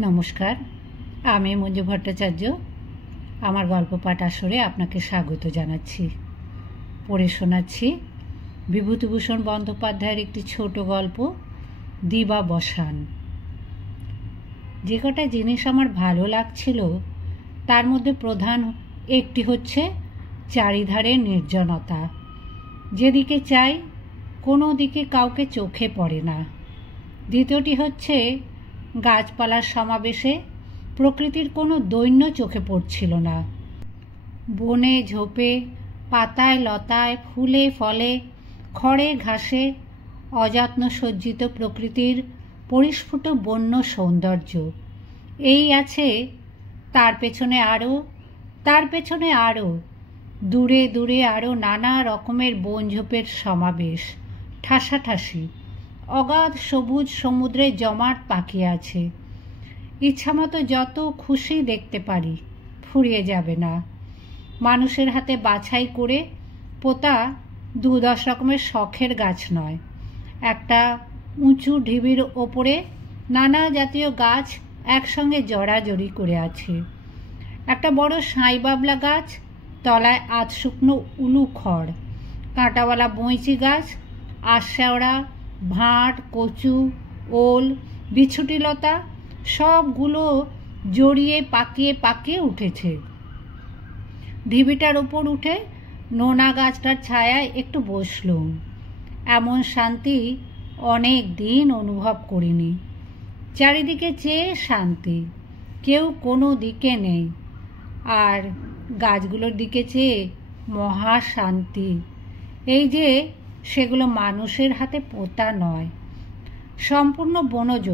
নমস্কার, আমি মঞ্জু ভট্টাচার্য। আমার গল্প পাঠ আসরে আপনাকে স্বাগত জানাচ্ছি। পড়ে শোনাচ্ছি বিভূতিভূষণ বন্দ্যোপাধ্যায়ের একটি ছোট গল্প, দিবাবসান। যে কটা জিনিস আমার ভালো লাগছিল তার মধ্যে প্রধান একটি হচ্ছে চারিধারে নির্জনতা। যেদিকে চাই কোনো দিকে কাউকে চোখে পড়ে না। দ্বিতীয়টি হচ্ছে গাছপালার সমাবেশে প্রকৃতির কোনো দৈন্য চোখে পড়ছিল না। বনে ঝোপে, পাতায় লতায়, ফুলে ফলে, খড়ে ঘাসে অযত্ন সজ্জিত প্রকৃতির পরিস্ফুট বন্য সৌন্দর্য। এই আছে, তার পেছনে আরও, তার পেছনে আরও, দূরে দূরে আরও নানা রকমের বনঝোপের সমাবেশ, ঠাসাঠাসি, অগাধ সবুজ সমুদ্রে জমাট পাকিয়ে আছে। ইচ্ছামতো যত খুশি দেখতে পারি, ফুরিয়ে যাবে না। মানুষের হাতে বাছাই করে পোতা 2-10 রকমের শখের গাছ নয়, একটা উঁচু ঢিবির ওপরে নানা জাতীয় গাছ একসঙ্গে জড়াজড়ি করে আছে। একটা বড় সাঁই বাবলা গাছ, তলায় আধ শুকনো উলু খড়, কাঁটাওয়ালা বঁইচি গাছ, আশশেওড়া, ভাঁট, কচু, ওল, বিছুটিলতা সবগুলো জড়িয়ে পাকিয়ে পাকিয়ে উঠেছে। ঢিবিটার ওপর উঠে নোনা গাছটার ছায়ায় একটু বসলুম। এমন শান্তি অনেক দিন অনুভব করিনি। চারিদিকে চেয়ে শান্তি, কেউ কোনো দিকে নেই, আর গাছগুলোর দিকে চেয়ে মহা শান্তি। এই যে সেগুলো মানুষের হাতে পোতা নয়, সম্পূর্ণ বনজ,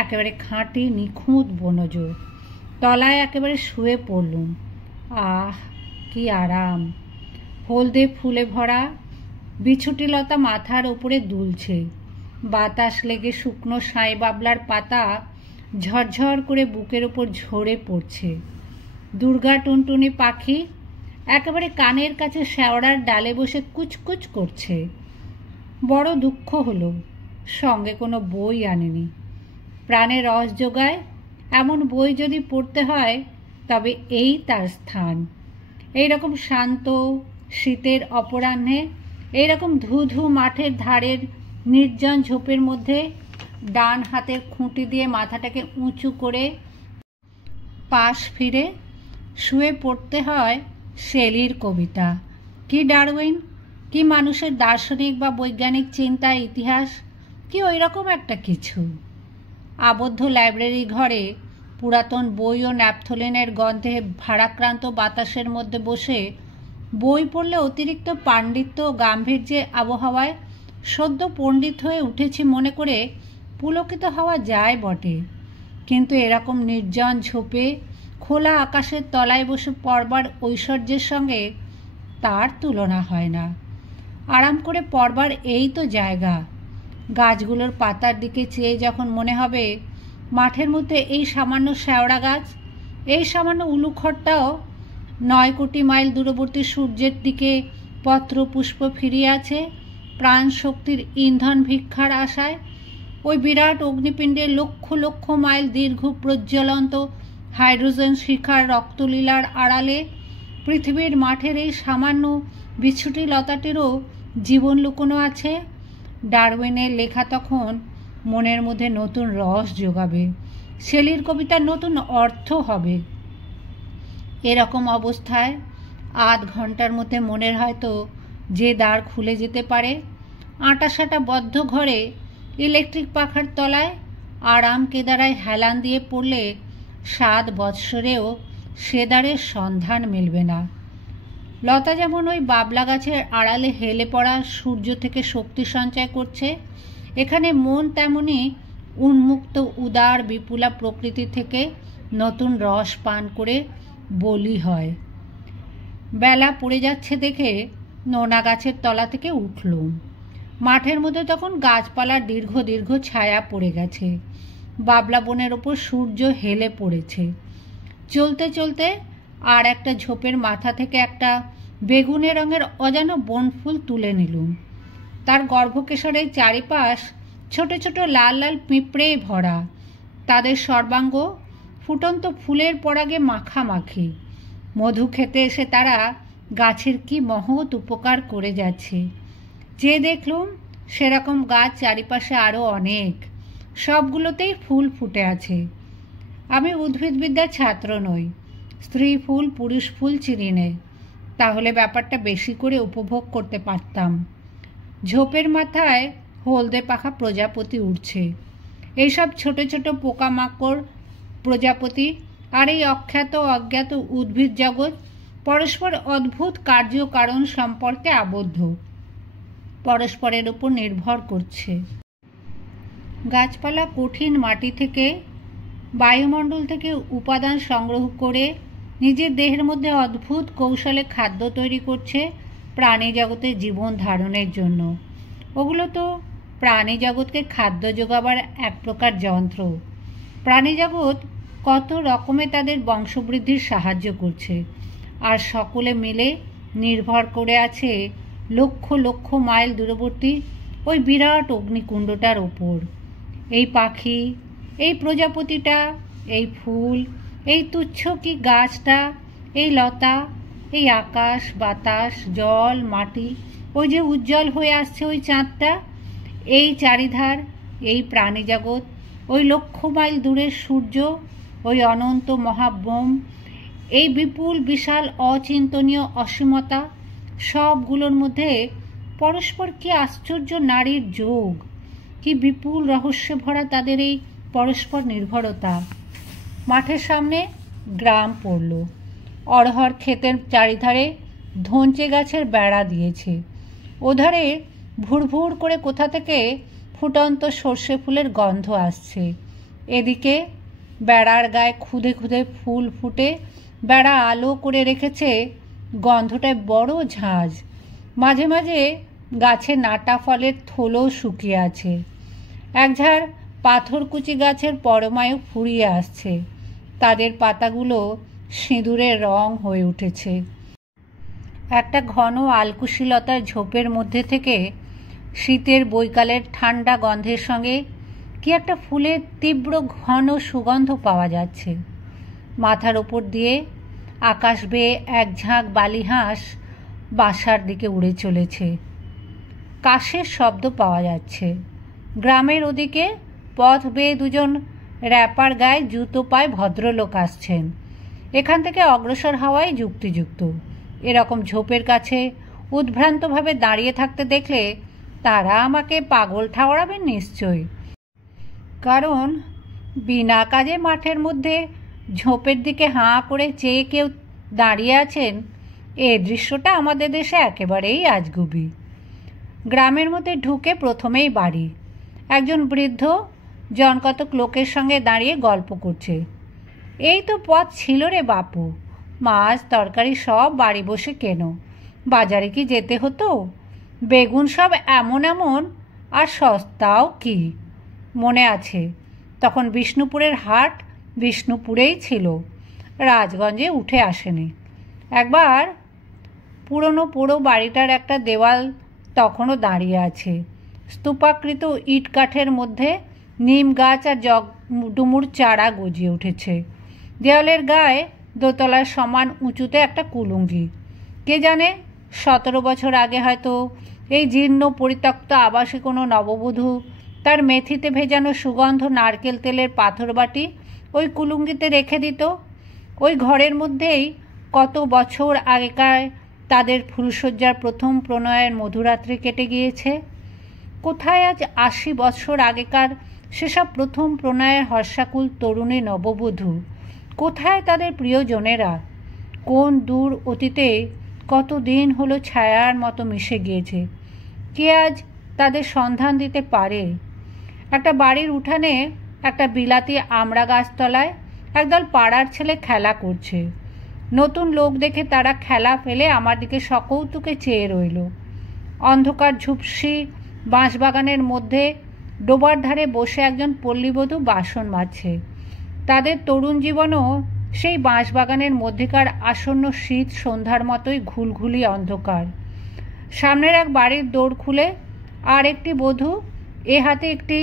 একেবারে খাঁটি নিখুঁত বনজ। তলায় একেবারে শুয়ে পড়লুম। আহ, কি আরাম! হলদে ফুলে ভরা, বিছুটিলতা মাথার ওপরে দুলছে। বাতাস লেগে শুকনো সাঁই বাবলার পাতা ঝরঝর করে বুকের ওপর ঝরে পড়ছে। দুর্গা টুনটুনি পাখি একেবারে কানের কাছে শেওড়ার ডালে বসে কুচকুচ করছে। বড় দুঃখ হলো, সঙ্গে কোনো বই আনেনি। প্রাণে রস জোগায় এমন বই যদি পড়তে হয় তবে এই তার স্থান। এইরকম শান্ত শীতের অপরাহ্নে, এইরকম ধুধু মাঠের ধারের নির্জন ঝোপের মধ্যে ডান হাতের খুঁটি দিয়ে মাথাটাকে উঁচু করে পাশ ফিরে শুয়ে পড়তে হয় শেলির কবিতা, কি ডারউইন, কি মানুষের দার্শনিক বা বৈজ্ঞানিক চিন্তা, ইতিহাস, কি ওই রকম একটা কিছু। আবদ্ধ লাইব্রেরি ঘরে পুরাতন বই ও ন্যাপথলিনের গন্ধে ভারাক্রান্ত বাতাসের মধ্যে বসে বই পড়লে অতিরিক্ত পাণ্ডিত্য ও গাম্ভীর্যে আবহাওয়ায় সদ্য পণ্ডিত হয়ে উঠেছি মনে করে পুলকিত হওয়া যায় বটে, কিন্তু এরকম নির্জন ঝোপে খোলা আকাশের তলায় বসে পড়বার ঐশ্বর্যের সঙ্গে তার তুলনা হয় না। আরাম করে পড়বার এই তো জায়গা। গাছগুলোর পাতার দিকে চেয়ে যখন মনে হবে মাঠের মধ্যে এই সামান্য শেওড়া গাছ, এই সামান্য উলুখড়টাও 9 কোটি মাইল দূরবর্তী সূর্যের দিকে পত্র পুষ্প ফিরিয়ে আছে প্রাণ শক্তির ইন্ধন ভিক্ষার আশায়। ওই বিরাট অগ্নিপিণ্ডের লক্ষ লক্ষ মাইল দীর্ঘ প্রজ্বলন্ত হাইড্রোজেন শিখার রক্তলীলার আড়ালে পৃথিবীর মাঠের এই সামান্য বিছুটি লতাটিরও জীবন লুকোনো আছে। ডারউইনের লেখা তখন মনের মধ্যে নতুন রস যোগাবে, শেলির কবিতার নতুন অর্থ হবে। এরকম অবস্থায় আধ ঘন্টার মধ্যে মনের হয়তো যে দ্বার খুলে যেতে পারে। আঁটাসাঁটা বদ্ধ ঘরে ইলেকট্রিক পাখার তলায় আরাম কেদারায় হেলান দিয়ে পড়লে 7 বৎসরেও সে দ্বারের সন্ধান মিলবে না। লতা যেমন ওই বাবলা গাছের আড়ালে হেলে পড়া সূর্য থেকে শক্তি সঞ্চয় করছে, এখানে মন তেমনি উন্মুক্ত উদার বিপুলা প্রকৃতি থেকে নতুন রস পান করে বলি হয়। বেলা পড়ে যাচ্ছে দেখে নোনা গাছের তলা থেকে উঠলুম। মাঠের মধ্যে তখন গাছপালার দীর্ঘ দীর্ঘ ছায়া পড়ে গেছে। বাবলা বনের ওপর সূর্য হেলে পড়েছে। চলতে চলতে আর একটা ঝোপের মাথা থেকে একটা বেগুনি রঙের অজানা বনফুল তুলে নিলুম। তার গর্ভকেশরের চারিপাশ ছোট ছোট লাল লাল পিঁপড়ে ভরা। তাদের সর্বাঙ্গ ফুটন্ত ফুলের পরাগে মাখামাখি। মধু খেতে এসে তারা গাছের কি মহৎ উপকার করে যাচ্ছে। যে দেখলুম সেরকম গাছ চারিপাশে আরও অনেক, সবগুলোতেই ফুল ফুটে আছে। আমি উদ্ভিদবিদ্যার ছাত্র নই, স্ত্রী ফুল পুরুষ ফুল চিনি নে, তাহলে ব্যাপারটা বেশি করে উপভোগ করতে পারতাম। ঝোপের মাথায় হলদে পাখা প্রজাপতি উঠছে। এইসব ছোট ছোট পোকামাকড় প্রজাপতি আর এই অখ্যাত অজ্ঞাত উদ্ভিদ জগৎ পরস্পর অদ্ভুত কার্যকারণ সম্পর্কে আবদ্ধ, পরস্পরের উপর নির্ভর করছে। গাছপালা কঠিন মাটি থেকে, বায়ুমণ্ডল থেকে উপাদান সংগ্রহ করে নিজের দেহের মধ্যে অদ্ভুত কৌশলে খাদ্য তৈরি করছে প্রাণী জগতের জীবন ধারণের জন্য। ওগুলো তো প্রাণী জগৎকে খাদ্য যোগাবার এক প্রকার যন্ত্র। প্রাণী জগৎ কত রকমে তাদের বংশবৃদ্ধির সাহায্য করছে, আর সকলে মিলে নির্ভর করে আছে লক্ষ লক্ষ মাইল দূরবর্তী ওই বিরাট অগ্নিকুণ্ডটার ওপর। এই পাখি, এই প্রজাপতিটা, এই ফুল, এই তুচ্ছ কি গাছটা, এই লতা, এই আকাশ বাতাস জল মাটি, ওই যে উজ্জ্বল হয়ে আসছে ওই চাঁদটা, এই চারিধার, এই প্রাণী জগৎ, ওই লক্ষ মাইল দূরের সূর্য, ওই অনন্ত মহাব্যোম, এই বিপুল বিশাল অচিন্তনীয় অসীমতা, সবগুলোর মধ্যে পরস্পর কি আশ্চর্য নারীর যোগ, কি বিপুল রহস্যে ভরা তাদের এই পরস্পর নির্ভরতা। মাঠের সামনে গ্রাম পড়ল। অড়হর ক্ষেতের চারিধারে ধঞ্চে গাছের বেড়া দিয়েছে। ওধারে ভুড়ভুড় করে কোথা থেকে ফুটন্ত সর্ষে ফুলের গন্ধ আসছে। এদিকে বেড়ার গায়ে খুদে খুদে ফুল ফুটে বেড়া আলো করে রেখেছে, গন্ধটায় বড় ঝাঁঝ। মাঝে মাঝে গাছে নাটা ফলের থোলও শুকিয়ে আছে। একঝাড় পাথরকুচি গাছের পরমায়ু ফুরিয়ে আসছে, তাদের পাতাগুলো সিঁদুরের রং হয়ে উঠেছে। একটা ঘন আলকুশিলতার ঝোপের মধ্যে থেকে শীতের বৈকালের ঠান্ডা গন্ধের সঙ্গে কি একটা ফুলের তীব্র ঘন সুগন্ধ পাওয়া যাচ্ছে। মাথার ওপর দিয়ে আকাশ বেয়ে এক ঝাঁক বালিহাঁস বাসার দিকে উড়ে চলেছে। কাশের শব্দ পাওয়া যাচ্ছে। গ্রামের ওদিকে পথ বেয়ে দুজন র্যাপার গায়ে জুতো পায়ে ভদ্রলোক আসছেন। এখান থেকে অগ্রসর হওয়াই যুক্তিযুক্ত। এরকম ঝোপের কাছে উদ্ভ্রান্তভাবে দাঁড়িয়ে থাকতে দেখলে তারা আমাকে পাগল ঠাওরাবেন নিশ্চয়ই, কারণ বিনা কাজে মাঠের মধ্যে ঝোপের দিকে হাঁ করে চেয়ে কেউ দাঁড়িয়ে আছেন, এ দৃশ্যটা আমাদের দেশে একেবারেই আজগুবি। গ্রামের মধ্যে ঢুকে প্রথমেই বাড়ি। একজন বৃদ্ধ জনকতক লোকের সঙ্গে দাঁড়িয়ে গল্প করছে। এই তো পথ ছিল রে বাপু, মাছ তরকারি সব বাড়ি বসে কেন, বাজারে কি যেতে হতো? বেগুন সব এমন এমন, আর সস্তাও কি। মনে আছে তখন বিষ্ণুপুরের হাট বিষ্ণুপুরেই ছিল, রাজগঞ্জে উঠে আসেনি। একবার পুরনো পোড়ো বাড়িটার একটা দেওয়াল তখনও দাঁড়িয়ে আছে। স্তূপাকৃত ইট কাঠের মধ্যে নিম গাছ আর ডুমুর চারা গজিয়ে উঠেছে। দেওয়ালের গায়ে দোতলার সমান উঁচুতে একটা কুলুঙ্গি। কে জানে 17 বছর আগে হয়তো এই জীর্ণ পরিত্যক্ত আবাসে কোনো নববধূ তার মেথিতে ভেজানো সুগন্ধ নারকেল তেলের পাথর বাটি ওই কুলুঙ্গিতে রেখে দিত। ওই ঘরের মধ্যেই কত বছর আগেকার তাদের ফুলশয্যার প্রথম প্রণয়ের মধুরাত্রি কেটে গিয়েছে। কোথায় আজ 80 বছর আগেকার সেসব প্রথম প্রণয়ের হর্ষাকুল তরুণী নববধূ? কোথায় তাদের প্রিয়জনেরা? কোন দূর অতীতে কত দিন হলো ছায়ার মতো মিশে গিয়েছে? কে আজ তাদের সন্ধান দিতে পারে? একটা বাড়ির উঠানে একটা বিলাতি আমড়া গাছতলায় একদল পাড়ার ছেলে খেলা করছে। নতুন লোক দেখে তারা খেলা ফেলে আমার দিকে সকৌতুকে চেয়ে রইল। অন্ধকার ঝুপসি বাঁশবাগানের মধ্যে ডোবার ধারে বসে একজন পল্লীবধূ বাসন মাজছে। তাদের তরুণ জীবনও সেই বাঁশবাগানের মধ্যেকার আসন্ন শীত সন্ধ্যার মতোই ঘুলঘুলি অন্ধকার। সামনের এক বাড়ির দৌড় খুলে আর একটি বধূ এ হাতে একটি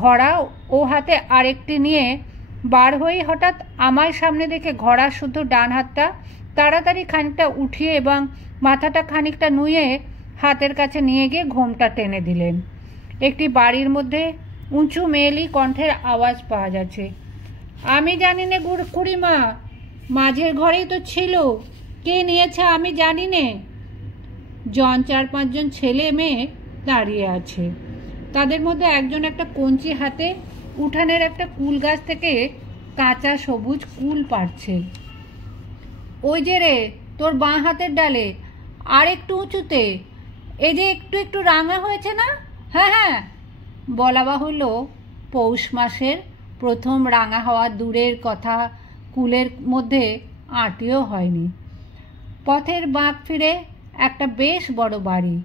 ঘোড়া ও হাতে আরেকটি নিয়ে বার হয়েই হঠাৎ আমার সামনে দেখে ঘোড়া শুধু ডান হাতটা তাড়াতাড়ি খানিকটা উঠিয়ে এবং মাথাটা খানিকটা নুয়ে হাতের কাছে নিয়ে গিয়ে ঘোমটা টেনে দিলেন। একটি বাড়ির মধ্যে উঁচু মেয়েলি কণ্ঠের আওয়াজ পাওয়া যাচ্ছে, আমি জানি নে খুড়িমা, মাঝের ঘরেই তো ছিল, কে নিয়েছে আমি জানি নে। জন 4-5 ছেলে মেয়ে দাঁড়িয়ে আছে। তাদের মধ্যে একজন একটা কঞ্চি হাতে উঠানের একটা কুল গাছ থেকে কাঁচা সবুজ কুল পাড়ছে। ওই যে রে তোর বাঁ হাতের ডালে, আর একটু উঁচুতে, এই যে একটু একটু রাঙা হয়েছে না? হ্যাঁ হ্যাঁ, বলা বাহুল্য পৌষ মাসের প্রথম রাঙা হওয়া দূরের কথা, কুলের মধ্যে আঁটিও হয়নি। পথের বাঁক ফিরে একটা বেশ বড় বাড়ি,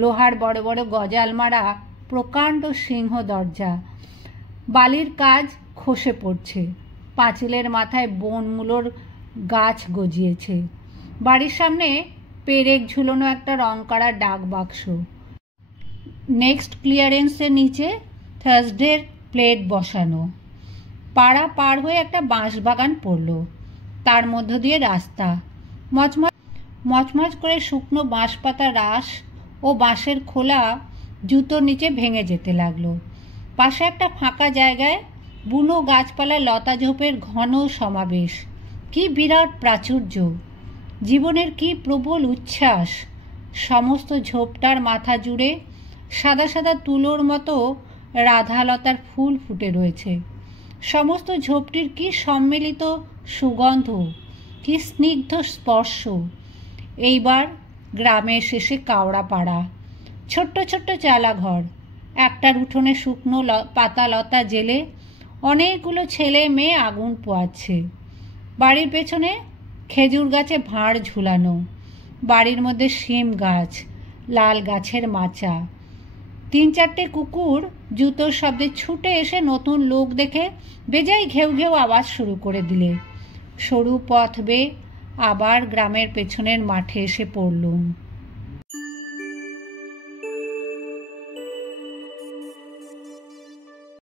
লোহার বড় বড় গজাল মারা প্রকাণ্ড সিংহ দরজা, বালির কাজ খসে পড়ছে, পাঁচিলের মাথায় বনমূলোর গাছ গজিয়েছে। বাড়ির সামনে পেরেক ঝুলোনো একটা রং করা ডাক বাক্স, নেক্সট ক্লিয়ারেন্সের নিচে থার্সডের প্লেট বসানো। পাড়া পার হয়ে একটা বাঁশবাগান পড়ল, তার মধ্য দিয়ে রাস্তা। মচমচ করে শুকনো বাঁশপাতা রাস ও বাঁশের খোলা জুতোর নিচে ভেঙে যেতে লাগলো। পাশে একটা ফাঁকা জায়গায় বুনো গাছপালা লতা ঝোপের ঘন সমাবেশ। কি বিরাট প্রাচুর্য, জীবনের কি প্রবল উচ্ছ্বাস! সমস্ত ঝোপটার মাথা জুড়ে সাদা সাদা তুলোর মতো রাধালতার ফুল ফুটে রয়েছে। সমস্ত ঝোপটির কি সম্মিলিত সুগন্ধ, কি স্নিগ্ধ স্পর্শ! এইবার গ্রামের শেষে কাওড়াপাড়া, ছোট্ট ছোট্ট চালাঘর, একটার উঠোনে শুকনো পাতা লতা জেলে অনেকগুলো ছেলে মেয়ে আগুন পোয়াচ্ছে। বাড়ির পেছনে খেজুর গাছে ভাঁড় ঝুলানো, বাড়ির মধ্যে শিম গাছ, লাল গাছের মাচা। 3-4টে কুকুর জুতোর শব্দে ছুটে এসে নতুন লোক দেখে বেজায় ঘেউ ঘেউ আওয়াজ শুরু করে দিলে। সরু পথ বেয়ে আবার গ্রামের পেছনের মাঠে এসে পড়লুম।